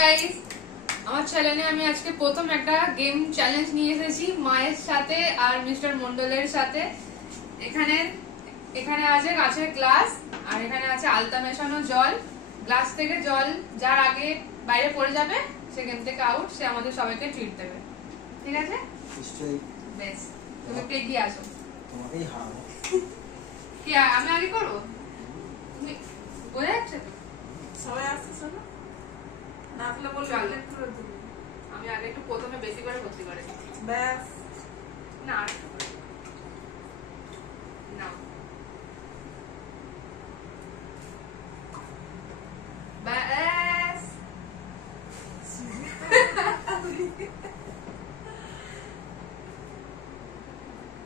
Guys, আমার চ্যানেলে আমি আজকে প্রথম একটা গেম চ্যালেঞ্জ নিয়ে এসেছি মায়ের সাথে আর মিস্টার মন্ডলের সাথে। এখানে আছে কাঁচের গ্লাস আর এখানে আছে আলতা মেশানো জল। গ্লাস থেকে জল যার আগে বাইরে পড়ে যাবে সে গেম থেকে আউট, সে আমাদের সবাইকে ট্রিট দেবে। ঠিক আছে? নিশ্চয়ই। বেশ, তুমি কে গিয়ে আসো। তোমাকেই হারাবো। কি আমি আগে করবো? তুমি বোঝা যাচ্ছে তো? সবাই আসছে না? না আসলে বলবে লেট করে দেব। আমি আগে একটু প্রথমে বেশি করে ভর্তি করে ব্যাস। না আর একটু করে। না ব্যাস।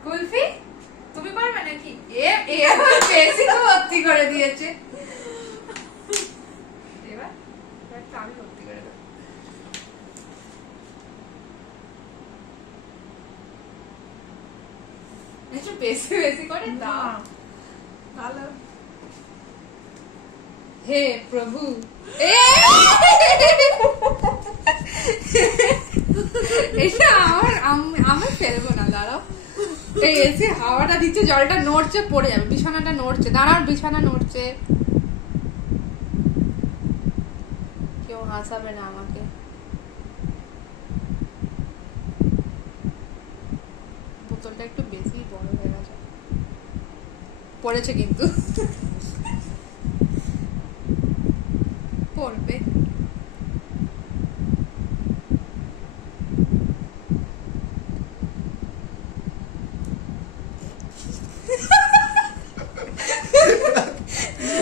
কুলফি তুমি পারবে নাকি? বেশি তো ভর্তি করে দিয়েছে। এবার আমি ভর্তি করে দেবো। একটু বেশি বেশি করে দাও। ভালো। হে প্রভু, এটা আমি ফেলবো না, দাঁড়াও। এই এসে হাওয়াটা দিচ্ছে, জলটা নড়ছে, পড়ে যাবে। বিছানাটা নড়ছে, দাঁড়াও, বিছানা নড়ছে। কেউ হাসাবে না আমাকে। বোতলটা একটু বেশি বড় হয়ে গেছে, পড়েছে কিন্তু পড়বে।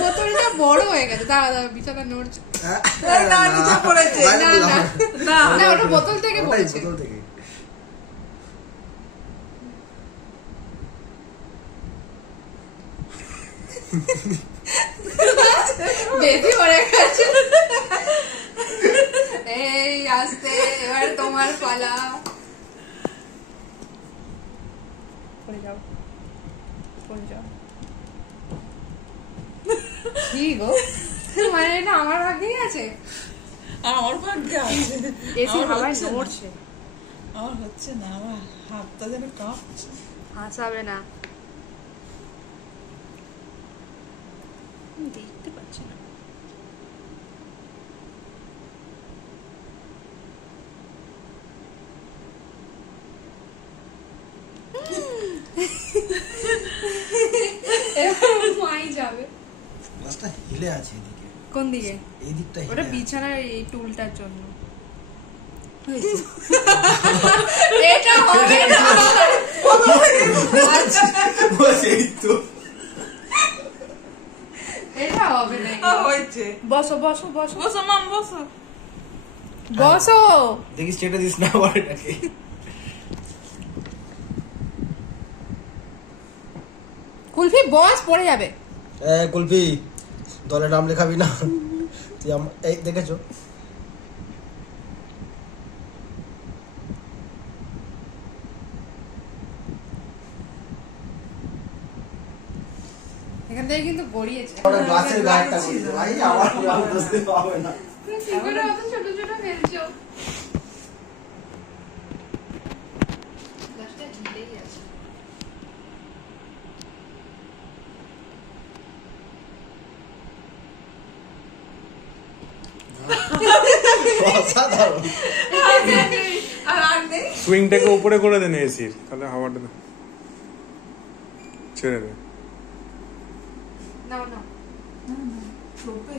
বোতলটা বড় হয়ে গেছে। দাঁড়া, বিছানা নড়ছে। না নিচে পড়েছে। না ওটা বোতল থেকে পড়েছে। বেশি পড়ে গেছে। এই আস্তে, এবার তোমার পালা। পড়ে যাও, পড়ে যাও। কি গো, মানে এটা আমার ভাগ্যেই আছে। আমার ভাগ্যে আছে। এসি হাওয়ায় নড়ছে। আমার হচ্ছে না, আমার হাতটা যেন কাঁপছে। হাসাবে না, দেখতে পাচ্ছি না। মাই যাবে। গ্লাসটা হিলে আছে এদিকে। কোন দিকে? এই দিকটা ওটা বিছানার এই টুলটার জন্য। এটা হবে না। সেই তো। এটা হবে না। হয়েছে। বসো বসো বসো বসো মাম, বসো। বসো। দেখিস চেটে দিস না আবার এটাকে। কুলফি বস, পড়ে যাবে। কুলফি, দলে নাম লেখাবি না তুই। এই দেখেছো, এখান থেকে কিন্তু গড়িয়েছে। ওটা গ্লাসের গায়টা করছে ভাই, আমার পুরো বুঝতে পারবে না। কি করে অত ছোট ছোট ফেলছো? গ্লাসটা ঢিলেই আছে। অসাধারণ। আর আর নেই। সুইংটাকে উপরে করে দেন এসির, তাহলে হাওয়াটা ছেড়ে দে। নাও নাও। চোপে